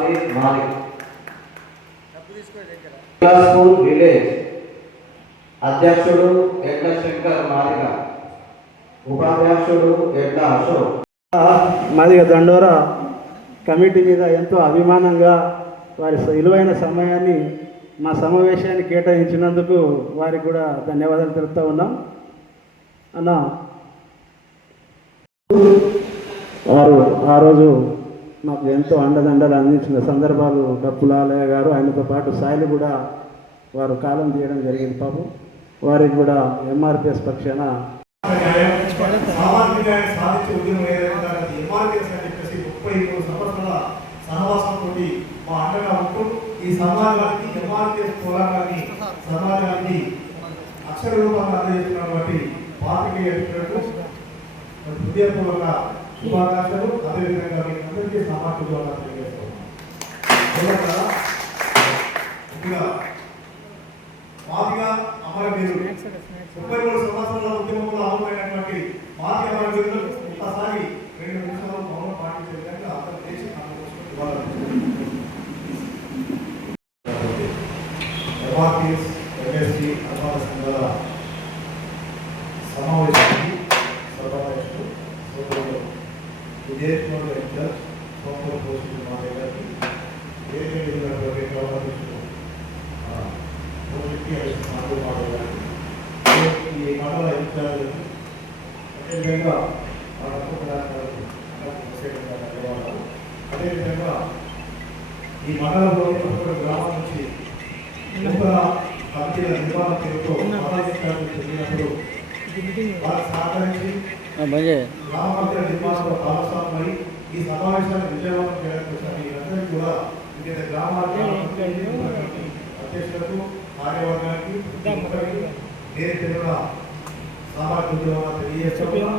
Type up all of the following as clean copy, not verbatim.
Maruti Malik. School village అధ్యక్షుడు ఎడ్ల శంకర్ మాలిక, ఉపాధ్యక్షుడు ఎడ్ల అశోక్. మాదిగ దండోరా కమిటీ మీద ఎంతో అభిమానంగా వారి విలువైన సమయాన్ని మా సమావేశాన్ని కేటాయించినందుకు వారికి కూడా ధన్యవాదాలు తెలుపుతూ ఉన్నాం. అన్న వారు ఆ రోజు మాకు ఎంతో అండదండలు అందించిన సందర్భాలు డప్పులాలయ్య గారు, ఆయనతో పాటు సాయిలు కూడా వారు కాలం తీయడం జరిగింది. పాపం వారికి కూడా ఎంఆర్పిఎస్ పక్షాన సహవాసంతో మా అండగా ఉంటూ ఈ సమాజానికి ఎంఆర్పిఎస్ పోరాటాన్ని సమాజానికి అక్షర రూపంగా అందజేస్తున్నటువంటి పార్టీకి హృదయపూర్వక శుభాకాంక్షలు. అదేవిధంగా మీకు అందరికీ సమాజంగా తెలియజేస్తున్నాం. మాదిగా అమరవీరు 33 సంవత్సరాల ఉద్యమంలో అమలైనటువంటి మాది అమరవీరులు ఒక్కసారి 2 నిమిషాలు మౌనం పాటించే విధంగా అందరూ దేశ సమావేశానికి సభాధ్యక్షుడు విజయకుమార్ ఇన్ఛార్జ్ సోమవారం పోషించిన మాదే గారికి ఈ మండల ఇన్ఛార్జ్ అదేవిధంగా అదేవిధంగా ఈ మండలంలో గ్రామం నుంచి నూతన కమిటీల నిర్మాణ పేరుతో చెందినప్పుడు వారు సహకరించి గ్రామ కమిటీల నిర్మాణంలో భాగస్వామై ఈ సమావేశాన్ని విజయవంతం చేయడం కోసం మీరందరికీ కూడా వివిధ గ్రామాల అధ్యక్షులకు కార్యవర్గానికి నేను తెలుగున సామాజిక ఉద్యోగం తెలియజేస్తున్నాను.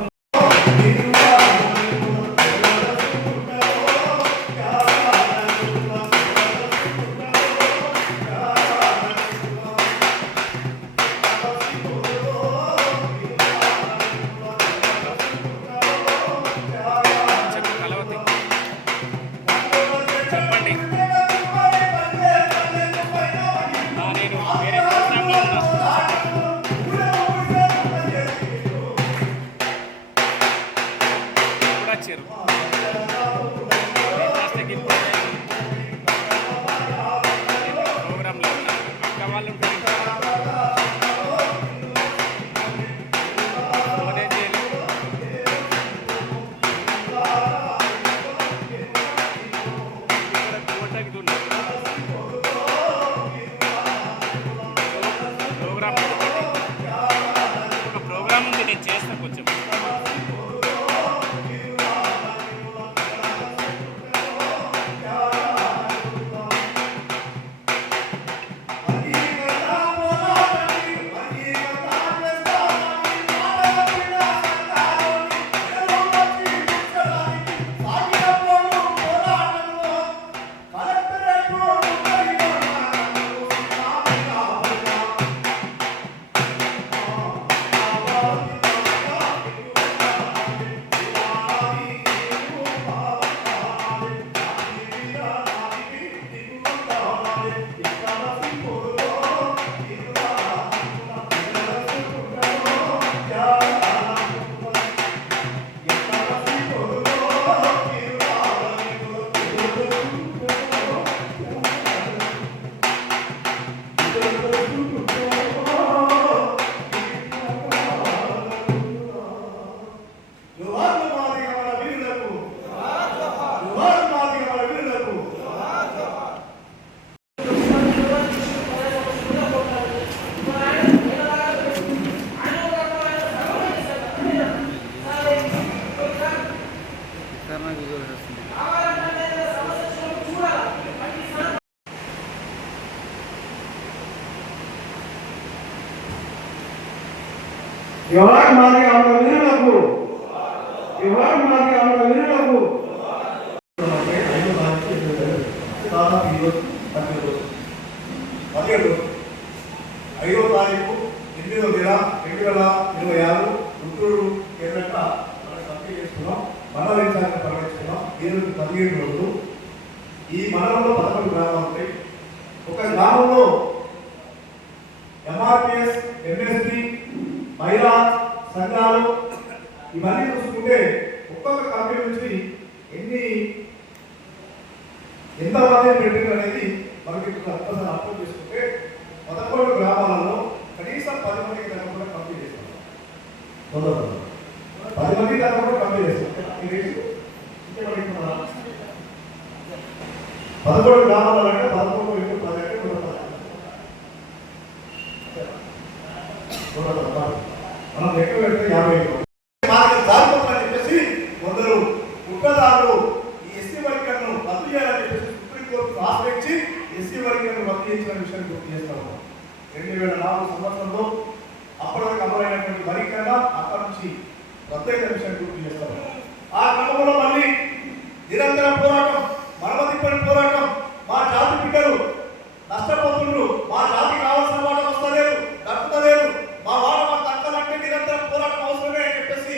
ఎవరు మాది ఆమె వీరులకు ఎవరు మాది ఆమె వీరులకు ఐదో తారీఖు 8వ నెల 2026 గుంటూరు కేంద్రంగా మనం కంప్లీట్ చేసుకున్నాం. మండల ఇన్ఛార్జ్ ప్రకటిస్తున్నాం. ఈ రోజు 17 రోజులు ఈ మండలంలో 11 గ్రామాలు ఉంటాయి. ఒక గ్రామంలో ఎంఆర్పిఎస్, ఎంఎస్పి, మహిళా సంఘాలు ఇవన్నీ చూసుకుంటే ఒక్కొక్క కంపెనీ నుంచి ఎంతమంది పెట్టింది అనేది మనకి ఒక్కసారి అర్థం చేసుకుంటే 11 గ్రామాలలో కనీసం 10 మందికి దాకా కూడా కంప్లీట్ చేస్తాం. 10 మంది దాకా కూడా కంప్లీట్ చేస్తాం. 11 గ్రామాలలో అంటే 11 ఇంటూ 10 అంటే 110. మనం లెక్క పెడితే 50 జారిపోతుందని చెప్పేసి కొందరు కుట్రదారులు ఈ ఎస్సీ వర్గీకరణను రద్దు చేయాలని చెప్పేసి సుప్రీంకోర్టు ఆశ్రయించి ఎస్సీ వర్గీకరణను రద్దు చేసిన విషయాన్ని గుర్తు చేస్తా ఉన్నాం. 2004 సంవత్సరంలో అప్పటివరకు అమలైనటువంటి వర్గీకరణ అక్కడి నుంచి రద్దయిన విషయాన్ని గుర్తు చేస్తా ఉన్నాం. ఆ క్రమంలో మళ్ళీ నిరంతర పోరాటం, మరమతిప్పని పోరాటం, మా జాతి బిడ్డలు నష్టపోతున్నారు, మా జాతికి కావాల్సిన వాట వస్తలేదు, దక్కుతలేదు, మా వాట మాకు దక్కాలంటే నిరంతర పోరాటం అవసరమే అని చెప్పేసి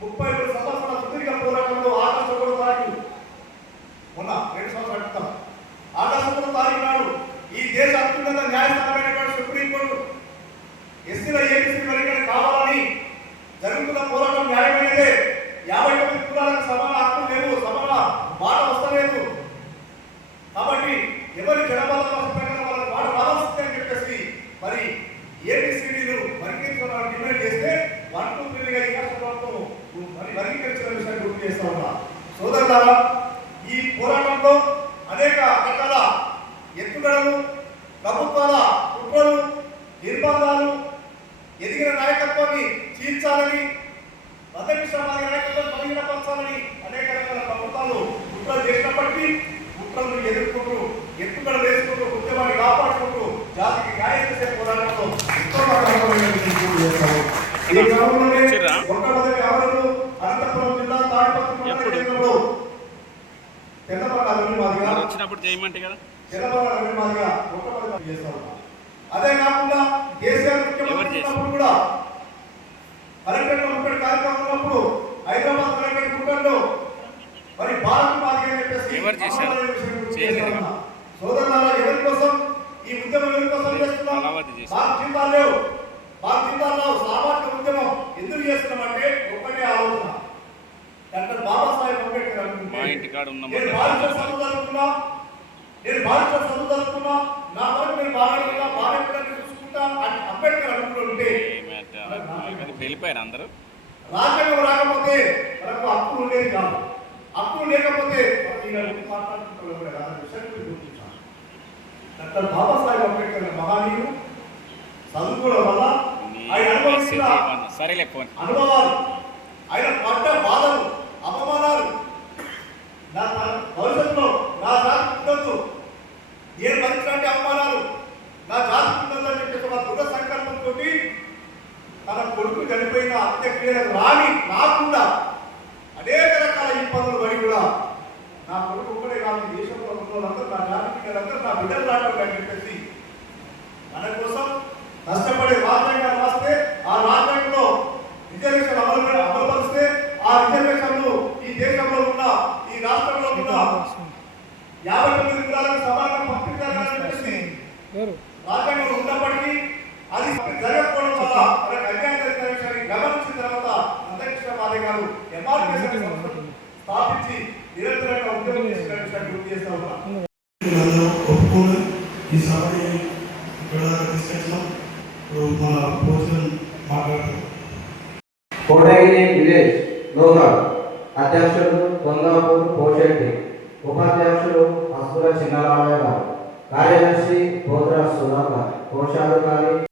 32 సంవత్సరాల సుదీర్ఘ పోరాటంలో ఆగస్టు 1వ తారీఖు మొన్న 2 సంవత్సరాల క్రితం ఆగస్టు 1వ తారీఖు నాడు ఈ దేశ అత్యున్నత న్యాయస్థానమైనటువంటి సుప్రీంకోర్టు ఎస్సీల ఏబీసీ వర్గీకరణ కావాలని జరుగుతున్న పోరాటం న్యాయమైనదే, 59 కులాలకు సమాన హక్కులు లేవు, సమాన మాట వస్తలేదు, కాబట్టి ఎవరి జనబలం ప్రకారం వాళ్ళకి మాట రావాల్సిందే అని చెప్పేసి మరి ఏబిసిడీలు వర్గీకరించాలని డిమాండ్ చేస్తే 1, 2, 3గా ఈ రాష్ట్ర ప్రభుత్వం మరి వర్గీకరించిన విషయాన్ని గుర్తు చేస్తా ఉన్నా. సోదరులారా, ఈ పోరాటంలో అనేక రకాల ఎత్తుగడలు, ప్రభుత్వాల కుట్రలు, నిర్బంధాలు, ఎదిగిన నాయకత్వాన్ని చీల్చాలని, మతవిశ్వాసాల నాయకత్వాన్ని బలహీనపరచాలని అనేక రకాల ప్రభుత్వాలు కుట్రలు చేసినప్పటికీ కుట్రలను ఎదుర్కొంటూ, ఎత్తుగడ వేసుకుంటూ, ఉద్యమాన్ని కాపాడుకుంటూ జాతికి న్యాయం చేసే పోరాటంలో ఈ క్రమంలోనే మొట్టమొదటి అమరులు అనంతపురం జిల్లా తాడిపత్రి తెల్లపల్లి అభివృద్ధి మాదిగా వచ్చినప్పుడు చేయమంటే కదా తెల్లపల్లి అభివృద్ధి మాదిగా మొట్టమొదటి చేస్తాం. అదే కాకుండా కేసీఆర్ ముఖ్యమంత్రి ఉన్నప్పుడు కూడా కలెక్టర్లో ముప్పటి కార్యక్రమం ఉన్నప్పుడు హైదరాబాద్ కలెక్టర్ కుటుంబంలో మరి భారత్ మాదిగా చెప్పేసి ఎవరు చేశారు? సోదరులారా, ఎవరి కోసం ఈ ఉద్యమం ఎవరి కోసం చేస్తున్నాం? మాకు జీతాలు లేవు, మాకు జీతాలు లేవు, సామాజిక ఉద్యమం ఎందుకు చేస్తున్నామంటే ఒకటే ఆలోచన. డాక్టర్ బాబాసాహెబ్ అంబేద్కర్ మా ఇంటికాడ ఉన్న నేను బాలిక చదువు చదువుతున్నా, నా వరకు నేను బాగా చూసుకుంటా అని అంబేద్కర్ అనుకుంటుంటే వెళ్ళిపోయారు అందరూ. రాజ్యాంగం రాకపోతే మనకు హక్కులు ఉండేది కాదు, హక్కులు లేకపోతే మాట్లాడుకుంటాం. డాక్టర్ బాబాసాహెబ్ అంబేద్కర్ మహానీయుడు, చదువుకోవడం వల్ల ఆయన అనుభవించిన అనుభవాలు, ఆయన పడ్డ బాధలు, అపమానాలు, నా భవిష్యత్తులో నా జాతి ఉండొద్దు, నేను భరించినట్టు అవమానాలు నా జాతి ఉండొద్దని చెప్పేసి ఒక దృఢ సంకల్పంతో తన కొడుకు చనిపోయిన అంత్యక్రియలకు రాకుండా అనేక రకాల ఇబ్బందులు పడి కూడా నా కొడుకు ఒక్కడే కాదు, దేశంలో ఉన్న వాళ్ళందరూ, నా జాతి పిల్లలందరూ నా బిడ్డలు రావడం అని చెప్పేసి మన కోసం కష్టపడే రాజ్యాంగాలు రాస్తే, ఆ రాజ్యాంగంలో రిజర్వేషన్ అమలుపరిస్తే, ఆ రిజర్వేషన్లు ఈ దేశంలో ఉన్న, ఈ రాష్ట్రంలో ఉన్న 59 కులాలకు సమానంగా పంపించాలని చెప్పేసి రాజ్యాంగంలో ఉన్నప్పటికీ అది జరగకపోవడం వల్ల మనకు అన్యాయం జరిగిన విషయాన్ని గమనించిన తర్వాత అధ్యక్ష మాదిగారు ఎంఆర్పిఎస్ స్థాపించి నిరంతరంగా ఉద్యోగం చేసిన విషయాన్ని గుర్తు చేస్తా ఉన్నాం. ఒప్పుకొని ఈ సభని ఇక్కడ తీసుకెళ్ళాం. మన భోజనం మాట్లాడుతాం. కోటగిరి విలేజ్ లోకల్ అధ్యక్షుడు కొందాపూర్ పోషెట్టి, ఉపాధ్యక్షుడు అసుల చిన్నరామయ్య గారు, కార్యదర్శి పోద్రా సుధాకర్, కోశాధికారి